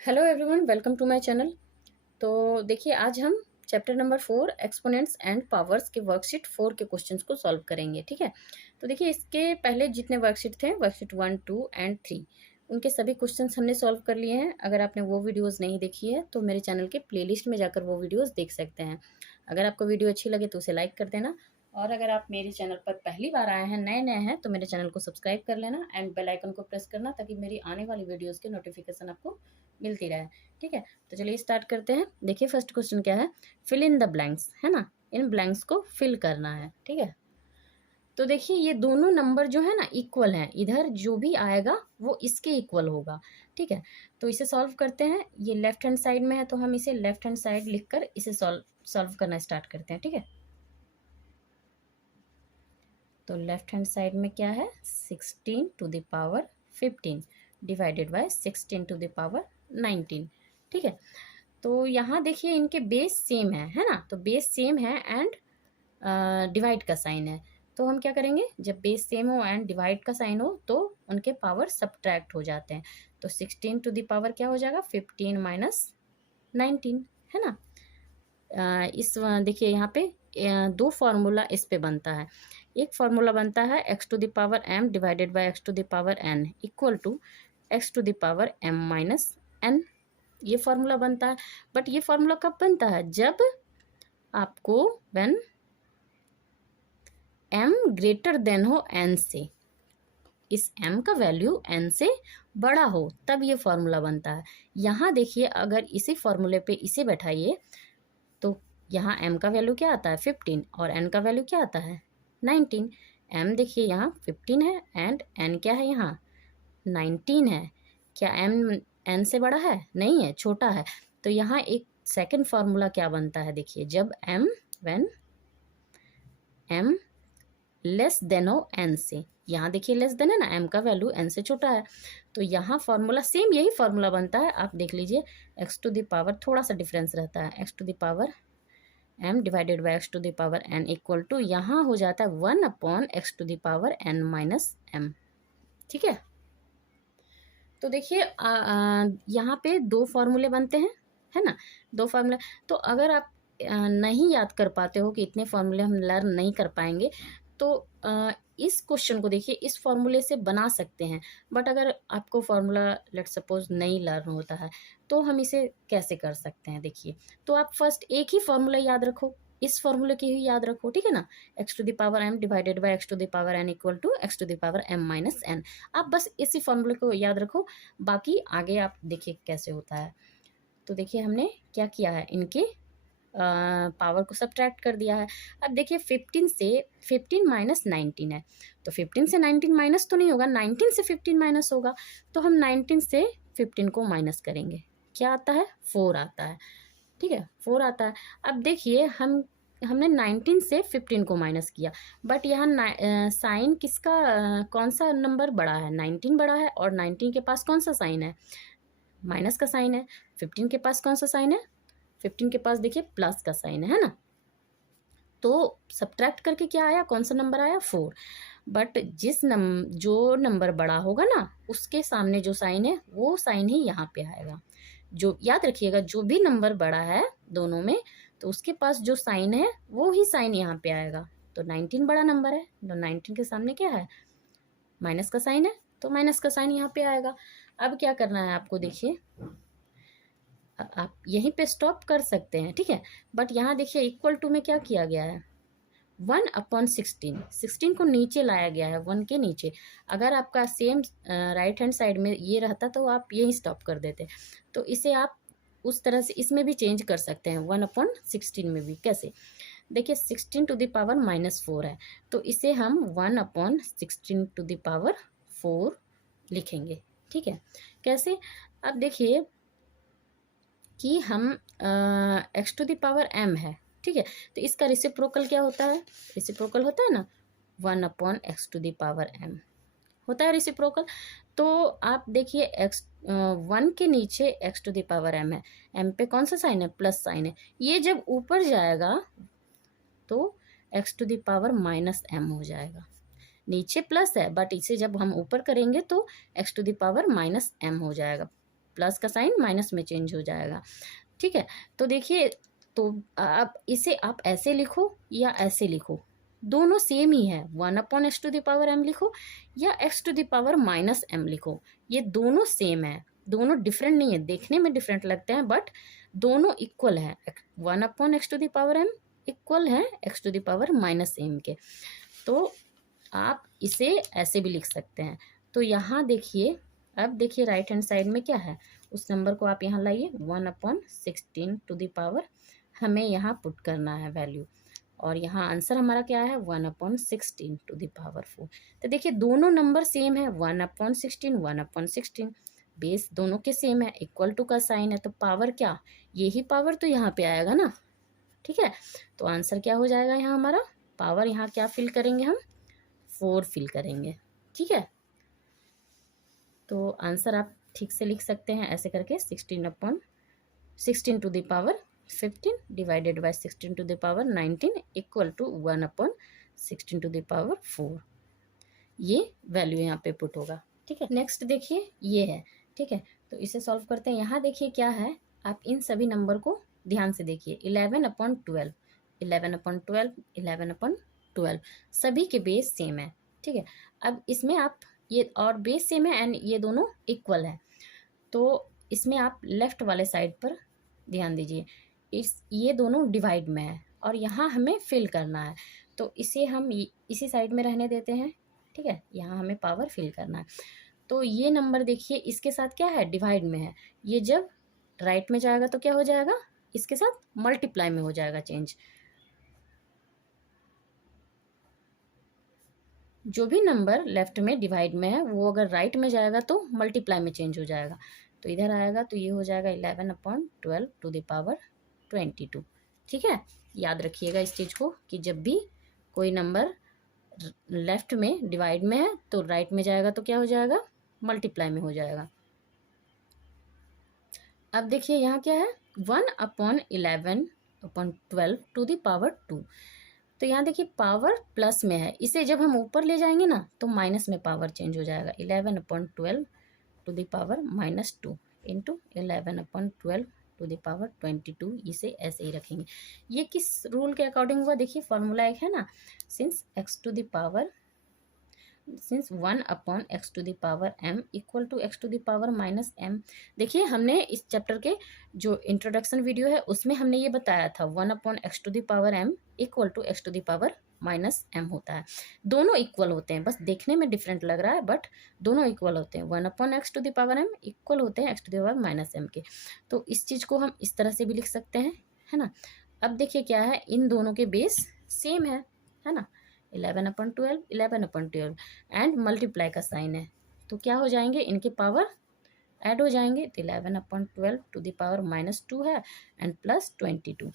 Hello everyone, welcome to my channel. तो देखिए, आज हम chapter number 4 exponents and powers के वर्कशीट 4 के क्वेश्चंस को सॉल्व करेंगे। ठीक है। तो देखिए, इसके पहले जितने वर्कशीट थे, वर्कशीट 1, 2 एंड 3, उनके सभी क्वेश्चंस हमने सॉल्व कर लिए हैं। अगर आपने वो वीडियोस नहीं देखी है तो मेरे चैनल के प्लेलिस्ट में जाकर वो वीडियोस देख सकते हैं। अगर आपको वीडियो अच्छी लगे तो उसे लाइक कर देना, और अगर आप मेरे चैनल पर पहली बार आए हैं, नए नए हैं, तो मेरे चैनल को सब्सक्राइब कर लेना एंड बेल आइकन को प्रेस करना, ताकि मेरी आने वाली वीडियोस के नोटिफिकेशन आपको मिलती रहे। ठीक है। तो चलिए स्टार्ट करते हैं। देखिए, फर्स्ट क्वेश्चन क्या है, फिल इन द ब्लैंक्स, है ना। इन ब्लैंक्स को फिल करना है। ठीक है। तो देखिए, ये दोनों नंबर जो है ना इक्वल हैं, इधर जो भी आएगा वो इसके इक्वल होगा। ठीक है। तो इसे सॉल्व करते हैं। ये लेफ्ट हैंड साइड में है तो हम इसे लेफ्ट हैंड साइड लिखकर इसे सॉल्व करना स्टार्ट करते हैं। ठीक है। तो लेफ्ट हैंड साइड में क्या है, 16⁻15 डिवाइडेड बाय 16⁻19। ठीक है। तो यहाँ देखिए, इनके बेस सेम है ना। तो बेस सेम है एंड डिवाइड का साइन है। तो हम क्या करेंगे, जब बेस सेम हो एंड डिवाइड का साइन हो तो उनके पावर सब्ट्रैक्ट हो जाते हैं। तो 16 क्या हो जाएगा, 15 - 19, है ना। देखिए यहाँ पे दो फार्मूला इस पे बनता है। एक फार्मूला बनता है x⁻m divided by x⁻n equal to x⁻m - n। ये फार्मूला बनता है। बट ये फार्मूला कब बनता है, जब आपको व्हेन m ग्रेटर देन हो n से, इस m का वैल्यू n से बड़ा हो, तब ये फार्मूला बनता है। यहाँ देखिए, अगर इसी फार्मूले पे इसे बैठाइए तो यहाँ m का वैल्यू क्या आता है, 15, और n का वैल्यू क्या आता है, 19। m देखिए यहाँ 15 है एंड n क्या है, यहाँ 19 है। क्या m n से बड़ा है, नहीं है, छोटा है। तो यहाँ एक सेकंड फार्मूला क्या बनता है, देखिए, जब व्हेन m लेस देन हो n से। यहाँ देखिए लेस देन है ना, m का वैल्यू n से छोटा है। तो यहाँ फार्मूला सेम यही फार्मूला बनता है। आप देख लीजिए, x⁻, थोड़ा सा डिफरेंस रहता है, x⁻m divided by x⁻n equal to, यहाँ हो जाता है 1/x⁻n - m। ठीक है। तो देखिए, यहाँ पे दो फार्मूले बनते हैं, है ना, दो फार्मूले। तो अगर आप नहीं याद कर पाते हो कि इतने फार्मूले हम लर्न नहीं कर पाएंगे, तो इस क्वेश्चन को देखिए, इस फार्मूले से बना सकते हैं। बट अगर आपको फार्मूला लेट सपोज नहीं लर्न होता है तो हम इसे कैसे कर सकते हैं, देखिए। तो आप फर्स्ट एक ही फार्मूला याद रखो, इस फार्मूले की ही याद रखो। ठीक है ना, x⁻m divided by x⁻n equal to x⁻m - n। आप बस इसी फॉर्मूले को याद रखो, बाकी आगे आप देखिए कैसे होता है। तो देखिए, हमने क्या किया है, इनके पावर को सब्ट्रैक्ट कर दिया है। अब देखिए, 15 से 15 - 19 है, तो 15 से 19 माइनस तो नहीं होगा, 19 से 15 माइनस होगा। तो हम 19 से 15 को माइनस करेंगे, क्या आता है, 4 आता है। ठीक है, 4 आता है। अब देखिए, हमने 19 से 15 को माइनस किया, बट यहाँ साइन किसका, कौन सा नंबर बड़ा है, 19 बड़ा है, और 19 के पास कौन सा साइन है, माइनस का साइन है। 15 के पास कौन सा साइन है, 15 के पास देखिए प्लस का साइन है ना। तो सब्ट्रैक्ट करके क्या आया, कौन सा नंबर आया, 4। बट जो नंबर बड़ा होगा ना, उसके सामने जो साइन है वो साइन ही यहाँ पे आएगा। जो याद रखिएगा, जो भी नंबर बड़ा है दोनों में, तो उसके पास जो साइन है वो ही साइन यहाँ पे आएगा। तो 19 बड़ा नंबर है, तो 19 के सामने क्या है, माइनस का साइन है, तो माइनस का साइन यहाँ पे आएगा। अब क्या करना है आपको, देखिए, आप यहीं पे स्टॉप कर सकते हैं। ठीक है। बट यहाँ देखिए, इक्वल टू में क्या किया गया है, 1/16, 16 को नीचे लाया गया है, 1 के नीचे। अगर आपका सेम राइट हैंड साइड में ये रहता तो आप यही स्टॉप कर देते। तो इसे आप उस तरह से इसमें भी चेंज कर सकते हैं, 1/16 में भी। कैसे, देखिए, 16⁻⁻4 है, तो इसे हम 1/16⁻4 लिखेंगे। ठीक है। कैसे, अब देखिए कि हम x⁻m है, ठीक है, तो इसका रेसिप्रोकल क्या होता है, रेसिप्रोकल होता है ना, 1/x⁻m होता है रेसिप्रोकल। तो आप देखिए, 1 के नीचे x⁻m है, m पे कौन सा साइन है, प्लस साइन है। ये जब ऊपर जाएगा तो x⁻m हो जाएगा। नीचे प्लस है, बट इसे जब हम ऊपर करेंगे तो x⁻m हो जाएगा। प्लस का साइन माइनस में चेंज हो जाएगा। ठीक है, तो देखिए, तो आप इसे आप ऐसे लिखो या ऐसे लिखो, दोनों सेम ही है। 1/x⁻m लिखो या x⁻−m लिखो, ये दोनों सेम है, दोनों डिफरेंट नहीं है। देखने में डिफरेंट लगते हैं बट दोनों इक्वल है। 1/x⁻m इक्वल है x⁻−m के। तो आप इसे ऐसे भी लिख सकते हैं। तो यहाँ देखिए, अब देखिए राइट हैंड साइड में क्या है, उस नंबर को आप यहाँ लाइए। 1/16 हमें यहाँ पुट करना है वैल्यू, और यहाँ आंसर हमारा क्या है 1/16 तो देखिए दोनों नंबर सेम है, 1/16 बेस दोनों के सेम है, इक्वल टू का साइन है, तो पावर क्या, यही पावर तो यहाँ पे आएगा ना। ठीक है, तो आंसर क्या हो जाएगा यहाँ हमारा, पावर यहाँ क्या फिल करेंगे हम, 4 फिल करेंगे। ठीक है, तो आंसर आप ठीक से लिख सकते हैं ऐसे करके, 16/16 डिवाइडेड बाय 16 इक्वल टू 1/16 ये वैल्यू यहाँ पे पुट होगा। ठीक है, नेक्स्ट देखिए ये है। ठीक है, तो इसे सॉल्व करते हैं। यहाँ देखिए क्या है, आप इन सभी नंबर को ध्यान से देखिए। 11/12 11/12 सभी के बेस सेम है। ठीक है, अब इसमें आप ये और बेस सेम है एंड ये दोनों इक्वल है, तो इसमें आप लेफ्ट वाले साइड पर ध्यान दीजिए। ये दोनों डिवाइड में है और यहाँ हमें फिल करना है, तो इसे हम इसी साइड में रहने देते हैं। ठीक है, यहाँ हमें पावर फिल करना है। तो ये नंबर देखिए इसके साथ क्या है, डिवाइड में है। ये जब राइट में जाएगा तो क्या हो जाएगा, इसके साथ मल्टीप्लाई में हो जाएगा चेंज। जो भी नंबर लेफ्ट में डिवाइड में है वो अगर राइट में जाएगा तो मल्टीप्लाई में चेंज हो जाएगा। तो इधर आएगा तो ये हो जाएगा 11/12 ठीक है, याद रखिएगा इस चीज़ को कि जब भी कोई नंबर लेफ्ट में डिवाइड में है तो राइट में जाएगा तो क्या हो जाएगा, मल्टीप्लाई में हो जाएगा। अब देखिए यहाँ क्या है, 1/11/12 तो यहाँ देखिए पावर प्लस में है, इसे जब हम ऊपर ले जाएंगे ना तो माइनस में पावर चेंज हो जाएगा। 11/12 इंटू 11/12 इसे ऐसे ही रखेंगे। ये किस रूल के अकॉर्डिंग हुआ, देखिए फॉर्मूला एक है ना, since 1/x⁻m equal to x⁻−m। देखिए हमने इस चैप्टर के जो इंट्रोडक्शन वीडियो है उसमें हमने ये बताया था 1/x⁻m इक्वल टू x⁻−m होता है। दोनों इक्वल होते हैं, बस देखने में डिफरेंट लग रहा है बट दोनों इक्वल होते हैं। 1/x⁻m इक्वल होते हैं x⁻−m के। तो इस चीज़ को हम इस तरह से भी लिख सकते हैं, है ना। अब देखिए क्या है, इन दोनों के बेस सेम है ना, 11/12 एंड मल्टीप्लाई का साइन है, तो क्या हो जाएंगे, इनके पावर ऐड हो जाएंगे। तो 11/12 है एंड प्लस 22,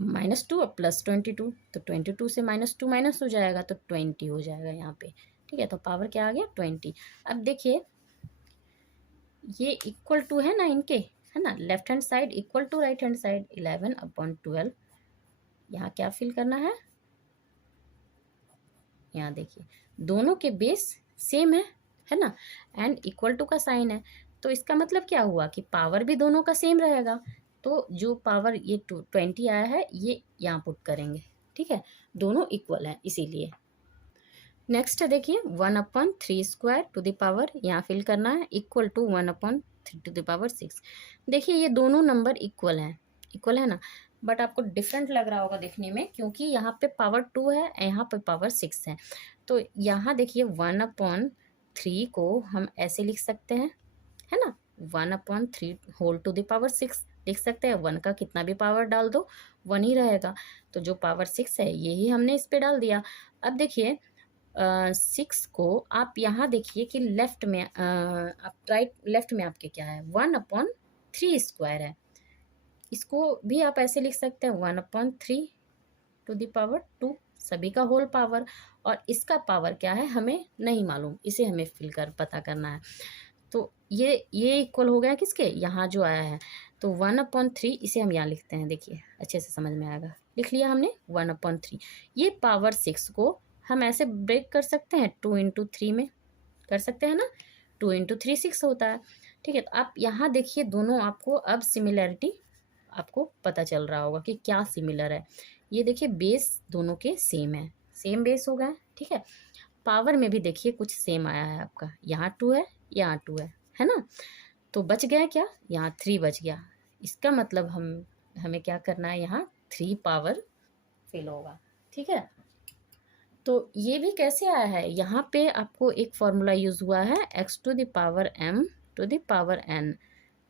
-2 और प्लस 22, तो 22 से -2 माइनस हो जाएगा तो 20 हो जाएगा यहाँ पे। ठीक है, तो पावर क्या आ गया, 20। अब देखिए ये इक्वल टू है ना इनके, है ना, left hand side equal to right hand side. 11/12 यहाँ क्या फिल करना है, यहाँ देखिए दोनों के बेस सेम है ना, एंड इक्वल टू का साइन है, तो इसका मतलब क्या हुआ कि पावर भी दोनों का सेम रहेगा। तो जो पावर ये 20 आया है ये यहाँ पुट करेंगे। ठीक है, दोनों इक्वल है इसीलिए। नेक्स्ट है देखिए 1/3² यहाँ फिल करना है, इक्वल टू 1/3 देखिए ये दोनों नंबर इक्वल है ना, बट आपको डिफरेंट लग रहा होगा देखने में क्योंकि यहाँ पे पावर 2 है, यहाँ पे पावर 6 है। तो यहाँ देखिए 1/3 को हम ऐसे लिख सकते हैं, है ना, 1/3 लिख सकते हैं। 1 का कितना भी पावर डाल दो 1 ही रहेगा, तो जो पावर 6 है यही हमने इस पे डाल दिया। अब देखिए 6 को आप यहाँ देखिए कि लेफ्ट में आप लेफ्ट में आपके क्या है, 1/3² है। इसको भी आप ऐसे लिख सकते हैं 1/3 सभी का होल पावर, और इसका पावर क्या है हमें नहीं मालूम, इसे हमें फिल कर पता करना है। तो ये इक्वल हो गया किसके, यहाँ जो आया है, तो 1/3 इसे हम यहाँ लिखते हैं। देखिए अच्छे से समझ में आएगा, लिख लिया हमने 1/3। ये पावर 6 को हम ऐसे ब्रेक कर सकते हैं, 2 × 3 में कर सकते हैं ना, 2 × 3 6 होता है। ठीक है, तो आप यहाँ देखिए दोनों आपको अब सिमिलैरिटी आपको पता चल रहा होगा कि क्या सिमिलर है। ये देखिए बेस दोनों के सेम है, सेम बेस हो गए। ठीक है, पावर में भी देखिए कुछ सेम आया है आपका, यहाँ 2 है, यहाँ 2 है ना। तो बच गया क्या, यहाँ 3 बच गया। इसका मतलब हमें क्या करना है, यहाँ 3 पावर फिल होगा। ठीक है, तो ये भी कैसे आया है, यहाँ पे आपको एक फॉर्मूला यूज हुआ है, x⁴m⁴n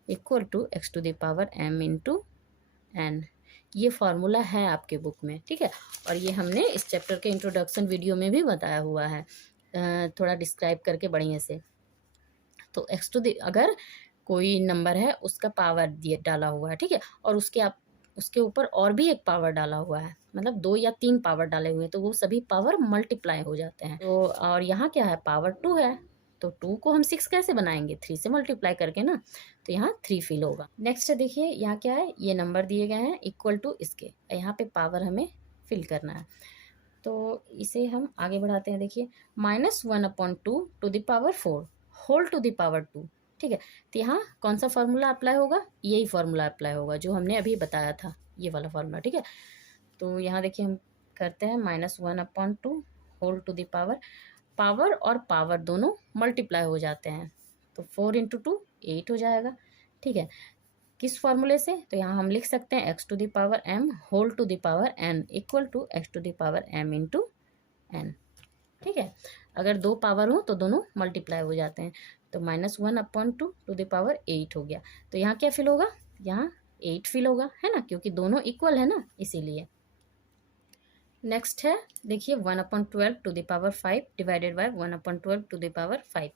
इक्वल टू x⁴m⁴n। ये फार्मूला है आपके बुक में। ठीक है, और ये हमने इस चैप्टर के इंट्रोडक्शन वीडियो में भी बताया हुआ है, थोड़ा डिस्क्राइब करके बढ़िया से। तो अगर कोई नंबर है उसका पावर दिए डाला हुआ है, ठीक है, और उसके ऊपर और भी एक पावर डाला हुआ है, मतलब 2 या 3 पावर डाले हुए हैं, तो वो सभी पावर मल्टीप्लाई हो जाते हैं। तो और यहाँ क्या है, पावर 2 है, तो 2 को हम 6 कैसे बनाएंगे, 3 से मल्टीप्लाई करके ना, तो यहाँ 3 फिल होगा। नेक्स्ट देखिए यहाँ क्या है, ये नंबर दिए गए हैं इक्वल टू इसके, यहाँ पे पावर हमें फिल करना है। तो इसे हम आगे बढ़ाते हैं। देखिए -1/2 to the power 4 whole to the power 2। ठीक है, तो यहाँ कौन सा फार्मूला अप्लाई होगा, यही फार्मूला अप्लाई होगा जो हमने अभी बताया था, ये वाला फार्मूला। ठीक है, तो यहाँ देखिए हम करते हैं -1/2 होल टू द पावर और पावर दोनों मल्टीप्लाई हो जाते हैं, तो 4 × 2 8 हो जाएगा। ठीक है, किस फॉर्मूले से, तो यहाँ हम लिख सकते हैं x⁴m whole to the power n equal to x⁴m × n। ठीक है, अगर 2 पावर हो तो दोनों मल्टीप्लाई हो जाते हैं, तो -1/2 टू द पावर 8 हो गया। तो यहाँ क्या फिल होगा, यहाँ 8 फिल होगा, है ना, क्योंकि दोनों इक्वल है ना, इसीलिए। नेक्स्ट है देखिए 1/12 to the power 5 divided by 1/12 to the power 5।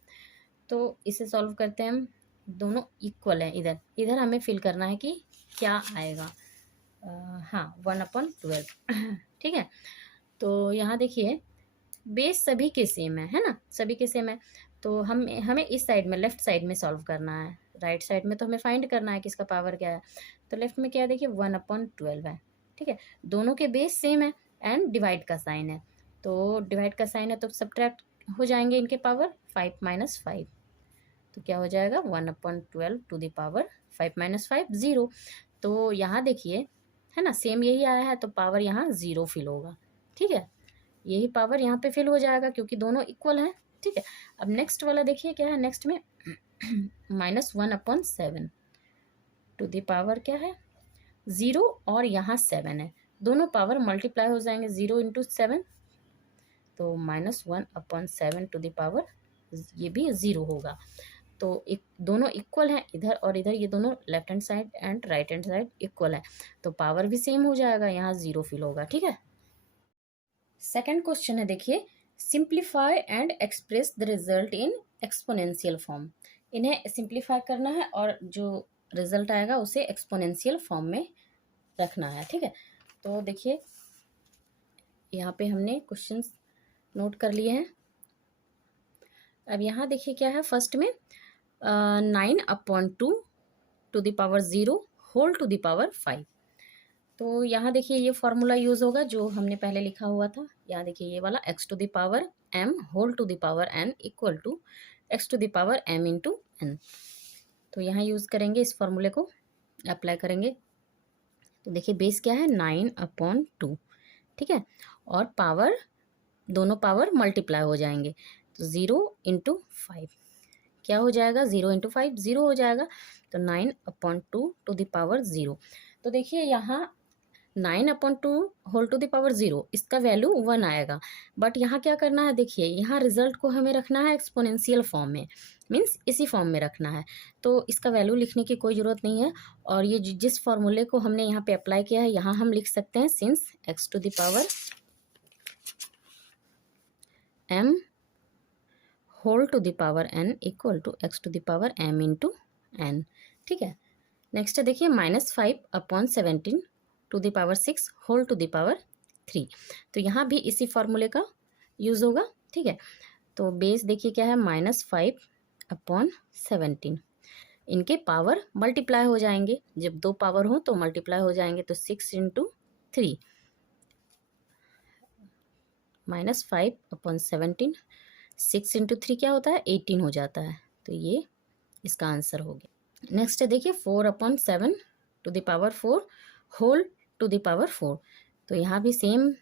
तो इसे सॉल्व करते हैं हम, दोनों इक्वल है, इधर हमें फिल करना है कि क्या आएगा। हाँ 1/12। ठीक है, तो यहाँ देखिए बेस सभी के सेम है ना, सभी के सेम है, तो हमें इस साइड में, लेफ्ट साइड में सॉल्व करना है। राइट साइड में तो हमें फाइंड करना है कि इसका पावर क्या है, तो लेफ्ट में क्या है देखिए 1/12 है। ठीक है, दोनों के बेस सेम है एंड डिवाइड का साइन है, तो डिवाइड का साइन है तो सब्ट्रैक्ट हो जाएंगे इनके पावर, 5 - 5, तो क्या हो जाएगा 1/12 टू द पावर 5 - 5 0। तो यहाँ देखिए है ना, सेम यही आया है, तो पावर यहाँ 0 फिल होगा। ठीक है, यही पावर यहाँ पे फिल हो जाएगा क्योंकि दोनों इक्वल हैं। ठीक है, अब नेक्स्ट वाला देखिए क्या है, नेक्स्ट में -1/7 टू द पावर क्या है 0 और यहाँ 7 है, दोनों पावर मल्टीप्लाई हो जाएंगे, 0 × 7, तो -1/7 टू द पावर, ये भी 0 होगा। तो दोनों इक्वल हैं, इधर और इधर, ये दोनों left hand side and right hand side equal है, तो पावर भी सेम हो जाएगा, यहाँ 0 फिल होगा। ठीक है, सेकंड क्वेश्चन है देखिए, simplify and express the result in exponential form. इन्हें सिंप्लीफाई करना है और जो रिजल्ट आएगा उसे एक्सपोनेंशियल फॉर्म में रखना है। ठीक है, तो देखिए यहाँ पे हमने क्वेश्चंस नोट कर लिए हैं। अब यहाँ देखिए क्या है, फर्स्ट में 9/2 to the power 0 whole to the power 5। तो यहाँ देखिए ये फॉर्मूला यूज होगा जो हमने पहले लिखा हुआ था, यहाँ देखिए ये वाला x⁴m whole to the power n equal to x⁴m × n। तो यहाँ यूज करेंगे, इस फॉर्मूले को अप्लाई करेंगे। तो देखिए बेस क्या है 9/2। ठीक है, और पावर, दोनों पावर मल्टीप्लाई हो जाएंगे, तो 0 × 5 क्या हो जाएगा, 0 × 5 0 हो जाएगा, तो 9/2 टू द पावर 0। तो देखिए यहाँ 9/2 होल टू द पावर 0, इसका वैल्यू 1 आएगा, बट यहाँ क्या करना है, देखिए यहाँ रिजल्ट को हमें रखना है एक्सपोनेंशियल फॉर्म में, मीन्स इसी फॉर्म में रखना है, तो इसका वैल्यू लिखने की कोई ज़रूरत नहीं है। और ये जिस फॉर्मूले को हमने यहाँ पे अप्लाई किया है, यहाँ हम लिख सकते हैं since x⁴m whole to the power n equal to x⁴m × n। ठीक है, नेक्स्ट है देखिए -5/17 to the power 6 whole to the power 3। तो यहाँ भी इसी फॉर्मूले का यूज़ होगा। ठीक है, तो बेस देखिए क्या है -5/17, इनके पावर मल्टीप्लाई हो जाएंगे, जब 2 पावर हो तो मल्टीप्लाई हो जाएंगे, तो 6 × 3 -5/17, 6 × 3 क्या होता है 18 हो जाता है, तो ये इसका आंसर हो गया। नेक्स्ट है देखिए 4/7 to the power 4 whole to the power 4, तो यहाँ भी सेम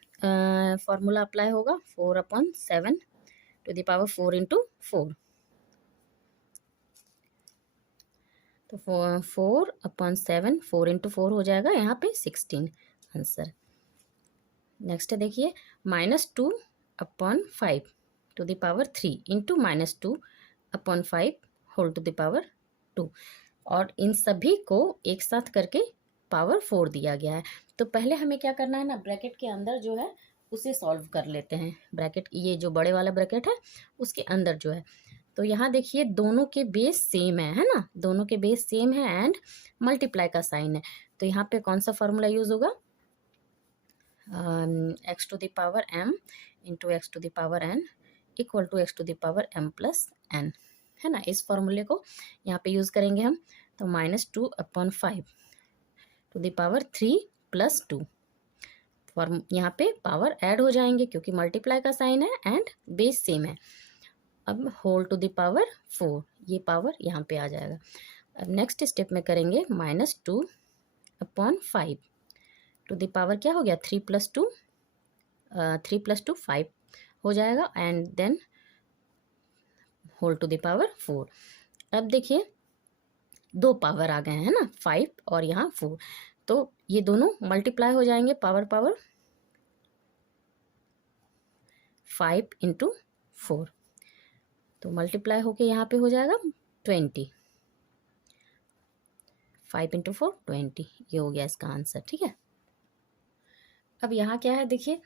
फॉर्मूला अप्लाई होगा, 4/7 to the power 4 × 4, तो 4/7 4 × 4 हो जाएगा यहाँ पे 16 आंसर। नेक्स्ट है देखिए -2/5 to the power 3 × -2/5 whole to the power 2, और इन सभी को एक साथ करके पावर 4 दिया गया है। तो पहले हमें क्या करना है ना, ब्रैकेट के अंदर जो है उसे सॉल्व कर लेते हैं। ब्रैकेट ये जो बड़े वाला ब्रैकेट है उसके अंदर जो है, तो यहाँ देखिए दोनों के बेस सेम है ना, दोनों के बेस सेम है एंड मल्टीप्लाई का साइन है, तो यहाँ पे कौन सा फॉर्मूला यूज होगा, x to the power m into x to the power n equal to x to the power m plus n, है ना। इस फॉर्मूले को यहाँ पे यूज करेंगे हम, तो -2/5 टू द पावर 3 + 2, फॉर्म यहाँ पे पावर ऐड हो जाएंगे क्योंकि मल्टीप्लाई का साइन है एंड बेस सेम है। अब होल टू द पावर 4, ये पावर यहाँ पे आ जाएगा। अब नेक्स्ट स्टेप में करेंगे -2/5 टू द पावर क्या हो गया 3 + 2, 3 + 2 5 हो जाएगा and then whole to the power 4। अब देखिए दो पावर आ गए हैं ना, 5 और यहाँ 4, तो ये दोनों मल्टीप्लाई हो जाएंगे, पावर 5 × 4, तो मल्टीप्लाई होके यहाँ पे हो जाएगा 20, 5 × 4 20, ये हो गया इसका आंसर, ठीक है। अब यहाँ क्या है देखिए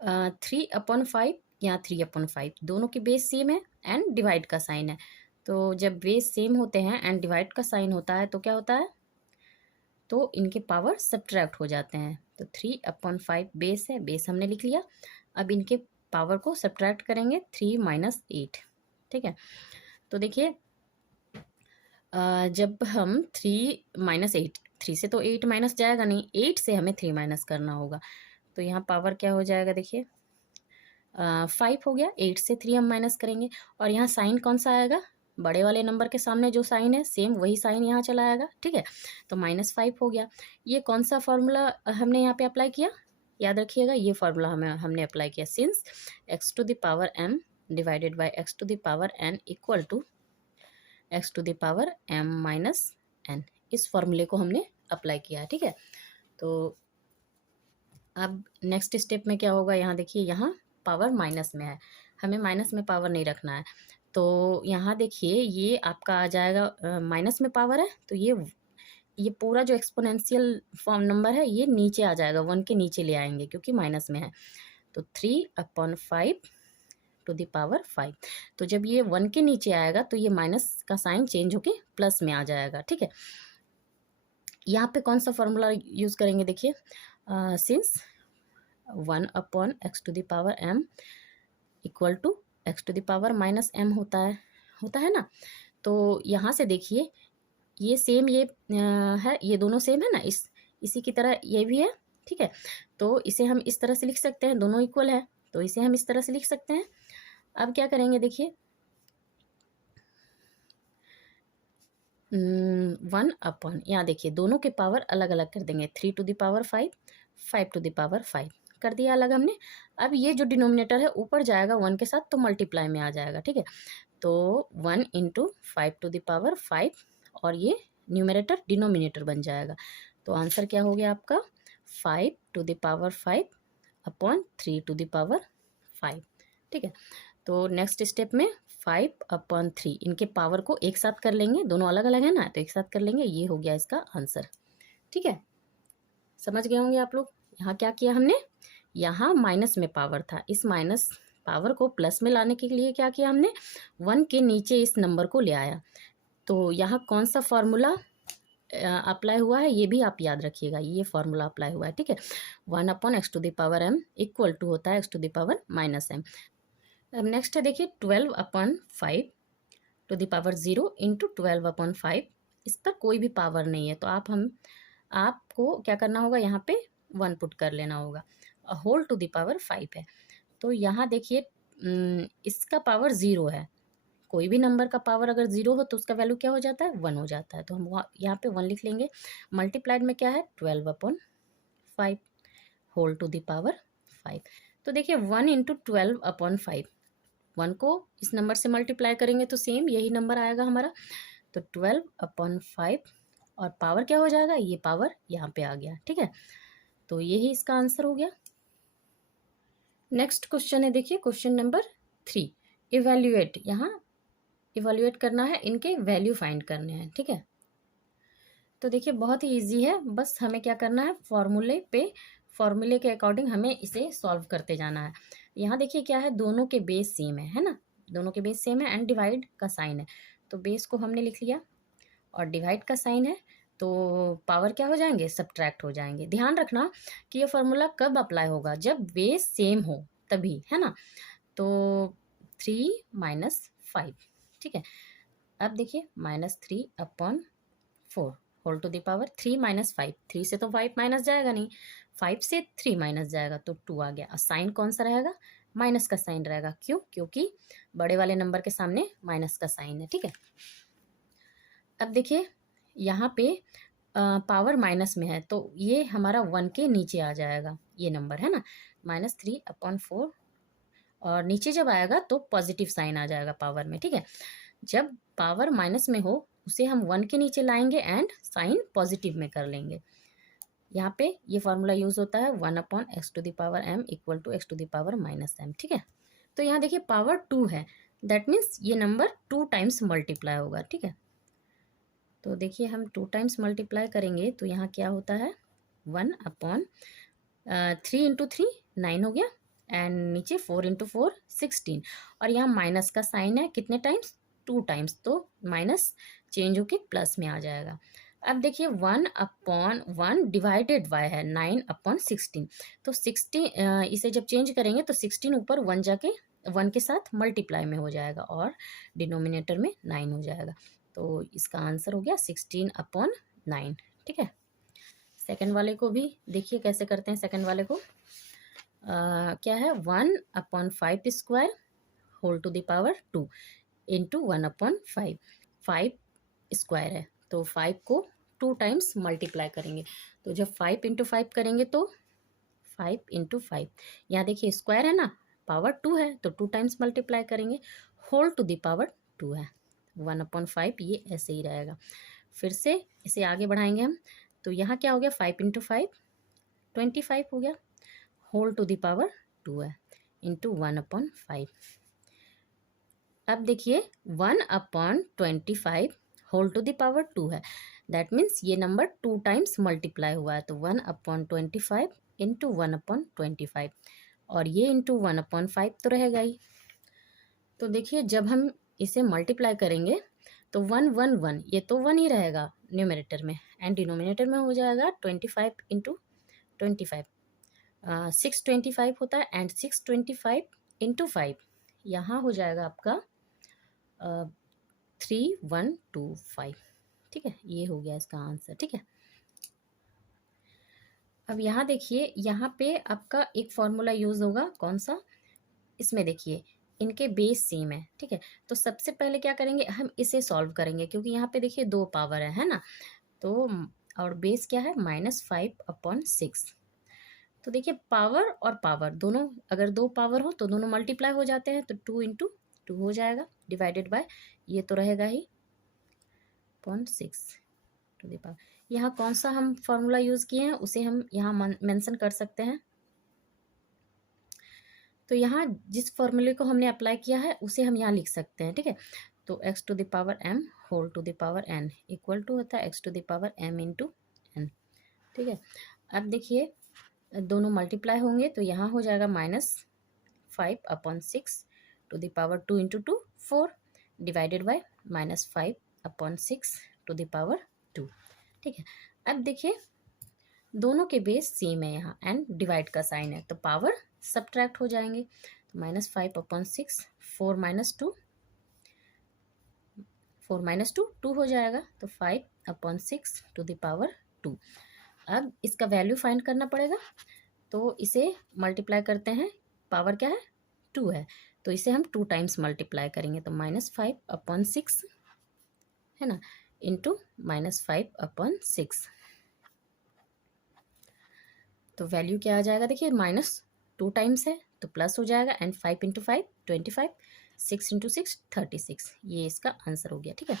3/5, यहाँ 3/5, दोनों के बेस सेम है एंड डिवाइड का साइन है, तो जब बेस सेम होते हैं एंड डिवाइड का साइन होता है तो क्या होता है, तो इनके पावर सब्ट्रैक्ट हो जाते हैं। तो 3/5 बेस है, बेस हमने लिख लिया, अब इनके पावर को सब्ट्रैक्ट करेंगे 3 - 8, ठीक है। तो देखिए जब हम 3 - 8, 3 से तो 8 माइनस जाएगा नहीं, 8 से हमें 3 माइनस करना होगा, तो यहाँ पावर क्या हो जाएगा देखिए 5 हो गया, 8 से 3 हम माइनस करेंगे, और यहाँ साइन कौन सा आएगा, बड़े वाले नंबर के सामने जो साइन है सेम वही साइन यहाँ चला आएगा, ठीक है। तो -5 हो गया। ये कौन सा फॉर्मूला हमने यहाँ पे अप्लाई किया, याद रखिएगा, ये फॉर्मूला हमने अप्लाई किया, since x to the power m divided by x to the power n equal to x to the power m minus n, इस फॉर्मूले को हमने अप्लाई किया है, ठीक है। तो अब नेक्स्ट स्टेप में क्या होगा, यहाँ देखिए यहाँ पावर माइनस में है, हमें माइनस में पावर नहीं रखना है, तो यहाँ देखिए ये आपका आ जाएगा माइनस में पावर है, तो ये पूरा जो एक्सपोनेंशियल फॉर्म नंबर है ये नीचे आ जाएगा, 1 के नीचे ले आएंगे क्योंकि माइनस में है, तो 3/5 टू द पावर 5, तो जब ये 1 के नीचे आएगा तो ये माइनस का साइन चेंज होके प्लस में आ जाएगा, ठीक है। यहाँ पे कौन सा फॉर्मूला यूज करेंगे देखिए, since 1/x to the power m equal to x to the power -m होता है ना, तो यहाँ से देखिए ये सेम, ये है, ये दोनों सेम है ना, इसी की तरह ये भी है, ठीक है। तो इसे हम इस तरह से लिख सकते हैं, दोनों इक्वल है तो इसे हम इस तरह से लिख सकते हैं। अब क्या करेंगे देखिए 1 यहाँ देखिए दोनों के पावर अलग अलग कर देंगे, 3 to the power 5, 5 to the power 5 कर दिया अलग हमने। अब ये जो डिनोमिनेटर है ऊपर जाएगा 1 के साथ तो मल्टीप्लाई में आ जाएगा, ठीक है। तो 1 × 5 to the power 5 और ये न्यूमरेटर डिनोमिनेटर बन जाएगा, तो आंसर क्या हो गया आपका 5 to the power 5 upon 3 to the power 5, ठीक है। तो नेक्स्ट स्टेप में 5/3 इनके पावर को एक साथ कर लेंगे, दोनों अलग अलग है ना, तो एक साथ कर लेंगे, ये हो गया इसका आंसर, ठीक है। समझ गए होंगे आप लोग। यहाँ क्या किया हमने, यहाँ माइनस में पावर था, इस माइनस पावर को प्लस में लाने के लिए क्या किया हमने, 1 के नीचे इस नंबर को ले आया। तो यहाँ कौन सा फॉर्मूला अप्लाई हुआ है ये भी आप याद रखिएगा, ये फॉर्मूला अप्लाई हुआ है, ठीक है। 1/x to the power m equal to होता है x to the power -m। अब नेक्स्ट है देखिए 12/5 टू द पावर 0 इंटू 12/5, इस पर कोई भी पावर नहीं है, तो आपको क्या करना होगा, यहाँ पे 1 पुट कर लेना होगा, होल टू द पावर 5 है, तो यहाँ देखिए इसका पावर 0 है। कोई भी नंबर का पावर अगर 0 हो तो उसका वैल्यू क्या हो जाता है, 1 हो जाता है। तो हम यहाँ पे 1 लिख लेंगे। मल्टीप्लाइड में क्या है, 12/5 होल टू द पावर 5। तो देखिए 1 इंटू 12/5, 1 को इस नंबर से मल्टीप्लाई करेंगे तो सेम यही नंबर आएगा हमारा। तो 12/5 और पावर क्या हो जाएगा, ये पावर यहाँ पे आ गया। ठीक है, तो यही इसका आंसर हो गया। नेक्स्ट क्वेश्चन है, देखिए क्वेश्चन नंबर 3। इवेल्युएट, यहाँ इवेल्युएट करना है, इनके वैल्यू फाइंड करने हैं। ठीक है, तो देखिए बहुत ही इजी है, बस हमें क्या करना है, फॉर्मूले के अकॉर्डिंग हमें इसे सॉल्व करते जाना है। यहाँ देखिए क्या है, दोनों के बेस सेम है ना, दोनों के बेस सेम है एंड डिवाइड का साइन है। तो बेस को हमने लिख लिया और डिवाइड का साइन है, तो पावर क्या हो जाएंगे, सब्ट्रैक्ट हो जाएंगे। ध्यान रखना कि ये फॉर्मूला कब अप्लाई होगा, जब बेस सेम हो तभी, है ना। तो 3 - 5। ठीक है, अब देखिए -3/4 होल टू द पावर 3 - 5। 3 से तो 5 माइनस जाएगा नहीं, 5 से 3 माइनस जाएगा तो 2 आ गया। और साइन कौन सा रहेगा, माइनस का साइन रहेगा। क्यों, क्योंकि बड़े वाले नंबर के सामने माइनस का साइन है। ठीक है, अब देखिए यहाँ पे पावर माइनस में है तो ये हमारा 1 के नीचे आ जाएगा, ये नंबर है ना, -3/4। और नीचे जब आएगा तो पॉजिटिव साइन आ जाएगा पावर में। ठीक है, जब पावर माइनस में हो उसे हम 1 के नीचे लाएंगे एंड साइन पॉजिटिव में कर लेंगे। यहाँ पे ये फॉर्मूला यूज होता है 1/x⁻m = x⁻−m। ठीक है, तो यहाँ देखिए पावर 2 है, दैट मीन्स ये नंबर 2 टाइम्स मल्टीप्लाई होगा। ठीक है, तो देखिए हम 2 टाइम्स मल्टीप्लाई करेंगे तो यहाँ क्या होता है, 1/3 × 3 9 हो गया एंड नीचे 4 × 4 16। और यहाँ माइनस का साइन है, कितने टाइम्स, 2 टाइम्स, तो माइनस चेंज होके प्लस में आ जाएगा। अब देखिए 1/1 डिवाइडेड बाय है 9/16। तो 16 इसे जब चेंज करेंगे तो 16 ऊपर 1 जाके 1 के साथ मल्टीप्लाई में हो जाएगा और डिनोमिनेटर में 9 हो जाएगा। तो इसका आंसर हो गया 16/9। ठीक है, सेकंड वाले को भी देखिए कैसे करते हैं। सेकंड वाले को क्या है, 1/5² whole to the power 2 into 1/5। 5 square है तो 5 को 2 टाइम्स मल्टीप्लाई करेंगे। तो जब 5 × 5 करेंगे तो 5 × 5, यहाँ देखिए स्क्वायर है ना, पावर 2 है तो 2 टाइम्स मल्टीप्लाई करेंगे, होल टू द पावर 2 है, 1/5 ये ऐसे ही रहेगा। फिर से इसे आगे बढ़ाएंगे हम, तो यहाँ क्या हो गया, 5 × 5 25 हो गया, होल टू द पावर 2 है इंटू 1/5। अब देखिए 1/25 होल टू द पावर 2 है, दैट मीन्स ये नंबर 2 टाइम्स मल्टीप्लाई हुआ है। तो 1/25 इंटू 1/25 और ये इंटू 1/5 तो रहेगा ही। तो देखिए जब हम इसे मल्टीप्लाई करेंगे तो 1 1 1, ये तो 1 ही रहेगा न्यूमरेटर में एंड डिनोमिनेटर में हो जाएगा 25 × 25। 625 होता है एंड 625 × 5 यहाँ हो जाएगा आपका 3125। ठीक है, ये हो गया इसका आंसर। ठीक है, अब यहाँ देखिए, यहाँ पे आपका एक फॉर्मूला यूज होगा, कौन सा, इसमें देखिए इनके बेस सेम है। ठीक है, तो सबसे पहले क्या करेंगे, हम इसे सॉल्व करेंगे क्योंकि यहाँ पे देखिए 2 पावर है ना, तो और बेस क्या है, -5/6। तो देखिए पावर और पावर दोनों, अगर 2 पावर हो तो दोनों मल्टीप्लाई हो जाते हैं, तो 2 × 2 हो जाएगा, डिवाइडेड बाय ये तो रहेगा ही 0.6 टू द पावर। यहाँ कौन सा हम फॉर्मूला यूज़ किए हैं उसे हम यहाँ मेंशन कर सकते हैं। तो यहाँ जिस फॉर्मूले को हमने अप्लाई किया है उसे हम यहाँ लिख सकते हैं। ठीक है, तो x⁻m whole to the power n equal to होता है x⁻m × n। ठीक है, अब देखिए दोनों मल्टीप्लाई होंगे तो यहाँ हो जाएगा -5/6 to the power 2 × 2 4 divided by -5/6 to the power 2। ठीक है, अब देखिए दोनों के बेस सेम है यहाँ एंड डिवाइड का साइन है तो पावर सब्ट्रैक्ट हो जाएंगे। तो -5/6 4 - 2 4 - 2 2 हो जाएगा, तो 5/6 टू द पावर 2। अब इसका वैल्यू फाइंड करना पड़ेगा, तो इसे मल्टीप्लाई करते हैं, पावर क्या है टू है, तो इसे हम 2 टाइम्स मल्टीप्लाई करेंगे, तो -5/6 है ना, इंटू -5/6। तो वैल्यू क्या आ जाएगा, देखिए -2 टाइम्स है तो प्लस हो जाएगा, एंड 5 × 5 25, 6 × 6 36, ये इसका आंसर हो गया। ठीक है,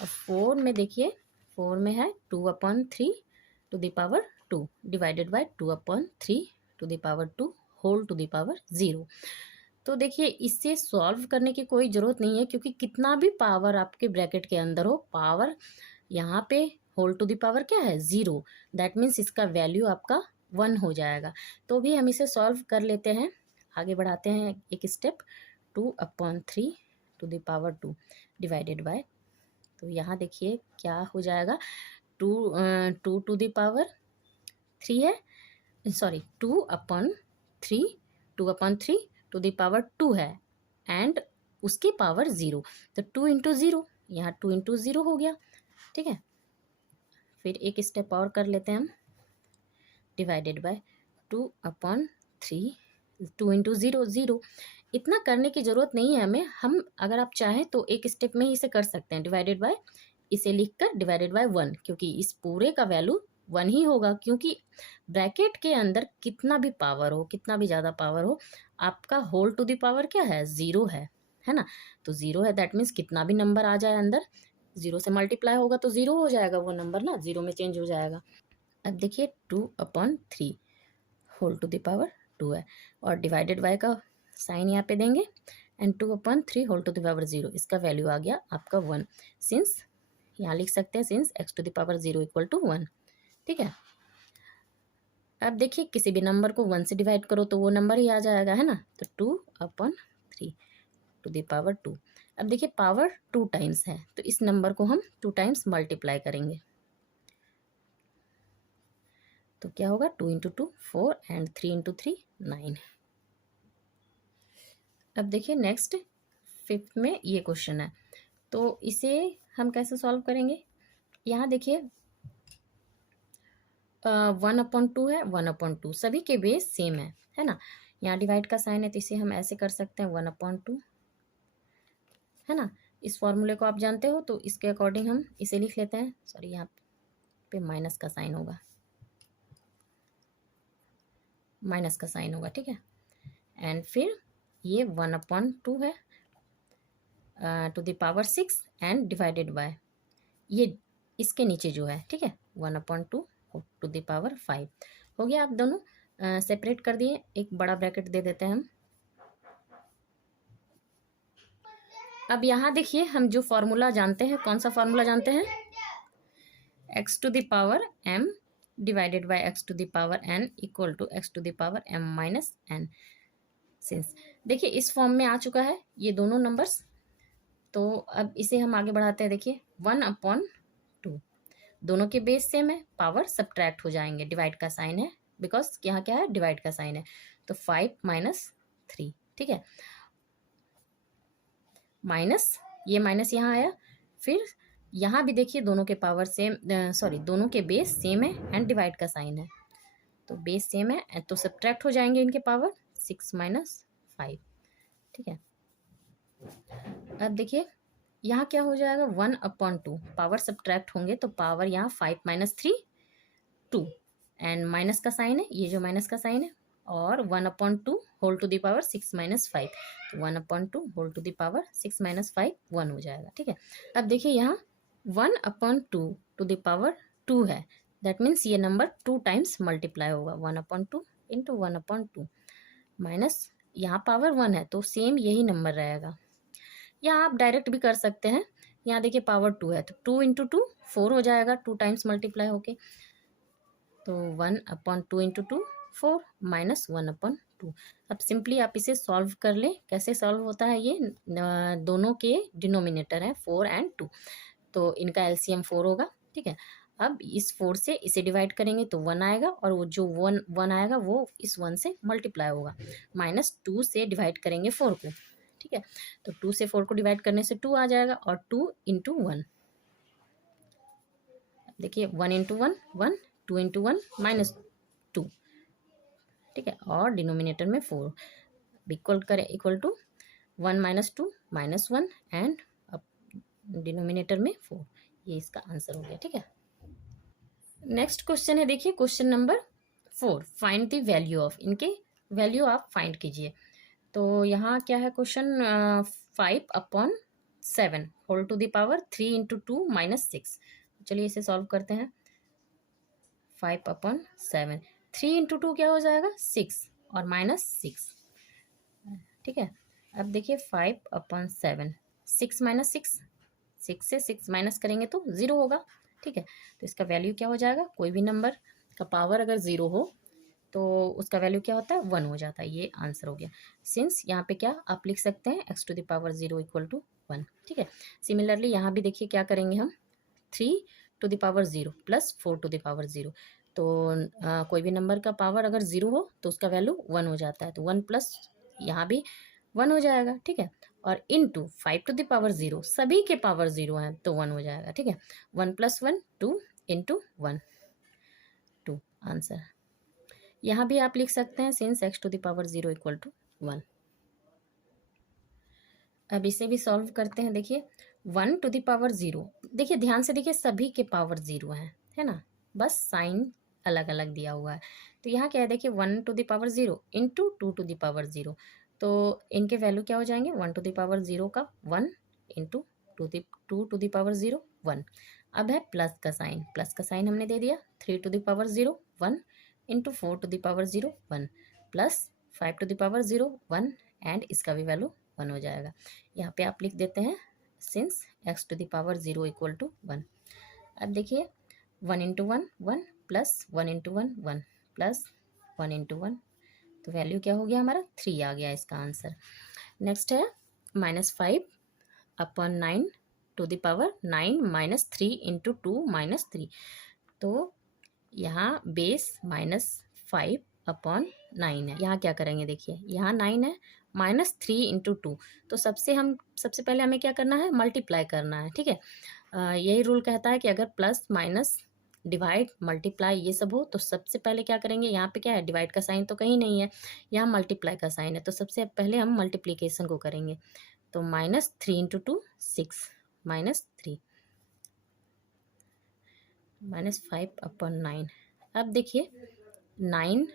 और 4 में देखिए, 4 में है 2/3 to the power 2 divided by 2/3 to the power 2 whole to the power 0। तो देखिए इससे सॉल्व करने की कोई ज़रूरत नहीं है, क्योंकि कितना भी पावर आपके ब्रैकेट के अंदर हो, पावर यहाँ पे होल टू द पावर क्या है, 0। दैट मीन्स इसका वैल्यू आपका 1 हो जाएगा। तो भी हम इसे सॉल्व कर लेते हैं, आगे बढ़ाते हैं एक step. 2/3 to the power 2 divided by, तो यहाँ देखिए क्या हो जाएगा, 2 टू द पावर 3 है, सॉरी 2/3 टू द पावर 2 है, एंड उसकी पावर 0, तो 2 × 0, यहाँ 2 × 0 हो गया। ठीक है, फिर एक स्टेप और कर लेते हैं हम, डिवाइडेड बाय 2/3, 2 × 0 0। इतना करने की ज़रूरत नहीं है हमें, हम अगर आप चाहें तो एक स्टेप में ही इसे कर सकते हैं, डिवाइडेड बाय, इसे लिखकर डिवाइडेड बाय 1, क्योंकि इस पूरे का वैल्यू 1 ही होगा, क्योंकि ब्रैकेट के अंदर कितना भी पावर हो, कितना भी ज़्यादा पावर हो, आपका होल टू द पावर क्या है, 0 है ना। तो 0 है, दैट मीन्स कितना भी नंबर आ जाए अंदर, 0 से मल्टीप्लाई होगा तो 0 हो जाएगा वो नंबर ना, 0 में चेंज हो जाएगा। अब देखिए 2/3 होल टू द पावर 2 है, और डिवाइडेड बाय का साइन यहाँ पे देंगे, and 2/3 whole to the power 0, इसका वैल्यू आ गया आपका 1। सिंस यहाँ लिख सकते हैं, since x to the power 0 = 1। ठीक है, अब देखिए किसी भी नंबर को 1 से डिवाइड करो तो वो नंबर ही आ जाएगा, है ना। तो 2/3 टू द पावर 2। अब देखिए पावर 2 टाइम्स है, तो इस नंबर को हम 2 टाइम्स मल्टीप्लाई करेंगे, तो क्या होगा, 2 × 2 4, एंड 3 × 3 9। अब देखिए नेक्स्ट 5th में ये क्वेश्चन है, तो इसे हम कैसे सॉल्व करेंगे। यहाँ देखिए 1/2 है, 1/2 सभी के बेस सेम है ना। यहाँ डिवाइड का साइन है, तो इसे हम ऐसे कर सकते हैं 1/2, है ना। इस फॉर्मूले को आप जानते हो, तो इसके अकॉर्डिंग हम इसे लिख लेते हैं, सॉरी यहाँ पे माइनस का साइन होगा, माइनस का साइन होगा। ठीक है, एंड फिर ये 1/2 है to the power 6, and divided by ये इसके नीचे जो है, ठीक है, 1/2 टू द पावर 5 हो गया। आप दोनों सेपरेट कर दिए, एक बड़ा ब्रैकेट दे देते हैं हम। अब यहाँ देखिए हम जो फॉर्मूला जानते हैं, कौन सा फॉर्मूला जानते हैं, x to the power m divided by x to the power n equal to x to the power m - n। Since देखिए इस फॉर्म में आ चुका है ये दोनों नंबर्स, तो अब इसे हम आगे बढ़ाते हैं। देखिए 1/2, दोनों के बेस सेम है, पावर सब्ट्रैक्ट हो जाएंगे, डिवाइड का साइन है, बिकॉज यहाँ क्या है, डिवाइड का साइन है, तो 5 - 3। ठीक है, माइनस, ये माइनस यहाँ आया, फिर यहाँ भी देखिए दोनों के पावर सेम, सॉरी दोनों के बेस सेम है, एंड डिवाइड का साइन है, तो बेस सेम है, तो सब्ट्रैक्ट हो जाएंगे इनके पावर, 6 - 5। ठीक है, अब देखिए यहाँ क्या हो जाएगा, 1/2, पावर सब्ट्रैक्ट होंगे तो पावर यहाँ 5 - 3 2, एंड माइनस का साइन है, ये जो माइनस का साइन है, और 1/2 होल टू द पावर 6 - 5, तो 1/2 होल टू द पावर 6 - 5 1 हो जाएगा। ठीक है, अब देखिए यहाँ 1/2 टू द पावर 2 है, दैट मीन्स ये नंबर 2 टाइम्स मल्टीप्लाई होगा, 1/2 इंटू 1/2, माइनस यहाँ पावर 1 है तो सेम यही नंबर रहेगा। या आप डायरेक्ट भी कर सकते हैं, यहाँ देखिए पावर 2 है, तो 2 × 2 4 हो जाएगा, 2 टाइम्स मल्टीप्लाई होके, तो 1/2 × 2 4 माइनस 1/2। अब सिंपली आप इसे सॉल्व कर लें, कैसे सॉल्व होता है ये, दोनों के डिनोमिनेटर हैं 4 और 2, तो इनका एलसीएम 4 होगा। ठीक है, अब इस 4 से इसे डिवाइड करेंगे तो 1 आएगा, और वो जो 1 आएगा वो इस 1 से मल्टीप्लाई होगा, -2 से डिवाइड करेंगे 4 को। ठीक है, तो 2 से 4 को डिवाइड करने से 2 आ जाएगा, और 2 × 1, देखिए 1 × 1 1, 2 × 1 -2। ठीक है, और डिनोमिनेटर में 4, इक्वल करें, equal to 1 minus 2 minus 1 and denominator में 4। ये इसका आंसर हो गया। ठीक है, नेक्स्ट क्वेश्चन है, देखिए question number 4, find the value of, इनके वैल्यू आप फाइंड कीजिए। तो यहाँ क्या है question, 5/7 whole to the power 3 into 2 minus 6। चलिए इसे सॉल्व करते हैं। 5/7, 3 इंटू 2 क्या हो जाएगा 6 और माइनस 6। ठीक है, अब देखिए 5/7, 6 माइनस 6, 6 से 6 माइनस करेंगे तो 0 होगा। ठीक है, तो इसका वैल्यू क्या हो जाएगा, कोई भी नंबर का पावर अगर 0 हो तो उसका वैल्यू क्या होता है 1 हो जाता है। ये आंसर हो गया। सिंस यहाँ पे क्या आप लिख सकते हैं x to the power 0 equal to 1। ठीक है, सिमिलरली यहाँ भी देखिए क्या करेंगे हम, 3 to the power 0 plus 4 to the power 0। तो कोई भी नंबर का पावर अगर 0 हो तो उसका वैल्यू 1 हो जाता है, तो 1 प्लस यहाँ भी 1 हो जाएगा। ठीक है, और इंटू 5 टू द पावर 0, सभी के पावर 0 है तो 1 हो जाएगा। ठीक है, 1 प्लस 1 2 इंटू 1 2 आंसर। यहाँ भी आप लिख सकते हैं since x to the power 0 equal to 1। अब इसे भी सॉल्व करते हैं। देखिए 1 टू द पावर 0, देखिए ध्यान से देखिए सभी के पावर 0 है ना, बस साइन अलग अलग दिया हुआ है। तो यहाँ क्या है, देखिए 1 to the power 0 into 2 to the power 0, तो इनके वैल्यू क्या हो जाएंगे, 1 टू द पावर 0 का 1 इंटू 2 टू द पावर 0 1। अब है प्लस का साइन, प्लस का साइन हमने दे दिया, 3 to the power 0 1 into 4 to the power 0 1 plus 5 to the power 0 1 and इसका भी वैल्यू 1 हो जाएगा। यहाँ पे आप लिख देते हैं since x to the power 0 equal to 1। अब देखिए 1 into 1 1 plus 1 into 1 1 plus 1 into 1, तो वैल्यू क्या हो गया हमारा 3 आ गया इसका आंसर। नेक्स्ट है -5/9 to the power 9 minus 3 into 2 minus 3। तो यहाँ बेस -5/9 है, यहाँ क्या करेंगे, देखिए यहाँ 9 है, -3 इंटू 2, तो सबसे पहले हमें क्या करना है, मल्टीप्लाई करना है। ठीक है, यही रूल कहता है कि अगर प्लस माइनस डिवाइड मल्टीप्लाई ये सब हो तो सबसे पहले क्या करेंगे, यहाँ पे क्या है डिवाइड का साइन तो कहीं नहीं है, यहाँ मल्टीप्लाई का साइन है, तो सबसे पहले हम मल्टीप्लीकेशन को करेंगे। तो -3 इंटू 2 6 -3 -5/9। अब देखिए 9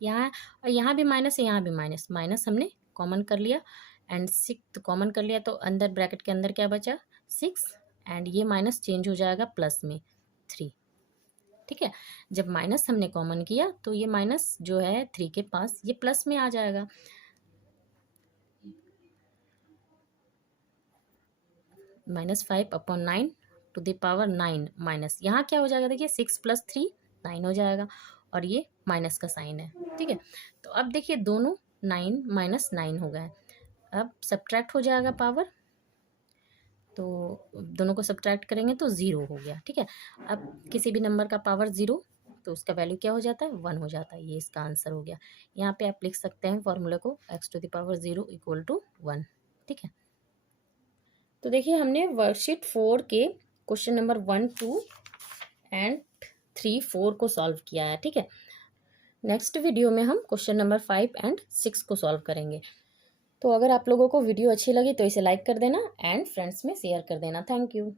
यहाँ, और यहाँ भी माइनस है, यहाँ भी माइनस, माइनस हमने कॉमन कर लिया एंड 6 कॉमन कर लिया, तो अंदर ब्रैकेट के अंदर क्या बचा 6 एंड ये माइनस चेंज हो जाएगा प्लस में 3। ठीक है, जब माइनस हमने कॉमन किया तो ये माइनस जो है 3 के पास ये प्लस में आ जाएगा। -5/9 टू द पावर 9 माइनस, यहाँ क्या हो जाएगा, देखिए 6 प्लस 3 9 हो जाएगा, और ये माइनस का साइन है। ठीक है, तो अब देखिए दोनों 9 माइनस 9 हो गए, अब सब्ट्रैक्ट हो जाएगा पावर, तो दोनों को सब्ट्रैक्ट करेंगे तो 0 हो गया। ठीक है, अब किसी भी नंबर का पावर 0 तो उसका वैल्यू क्या हो जाता है 1 हो जाता है, ये इसका आंसर हो गया। यहाँ पे आप लिख सकते हैं फॉर्मूला को x to the power 0 equal to 1। ठीक है, तो देखिए हमने वर्कशीट 4 के क्वेश्चन नंबर 1 2 एंड 3 4 को सॉल्व किया है। ठीक है, नेक्स्ट वीडियो में हम क्वेश्चन नंबर 5 एंड 6 को सॉल्व करेंगे। तो अगर आप लोगों को वीडियो अच्छी लगी तो इसे लाइक कर देना एंड फ्रेंड्स में शेयर कर देना। Thank you.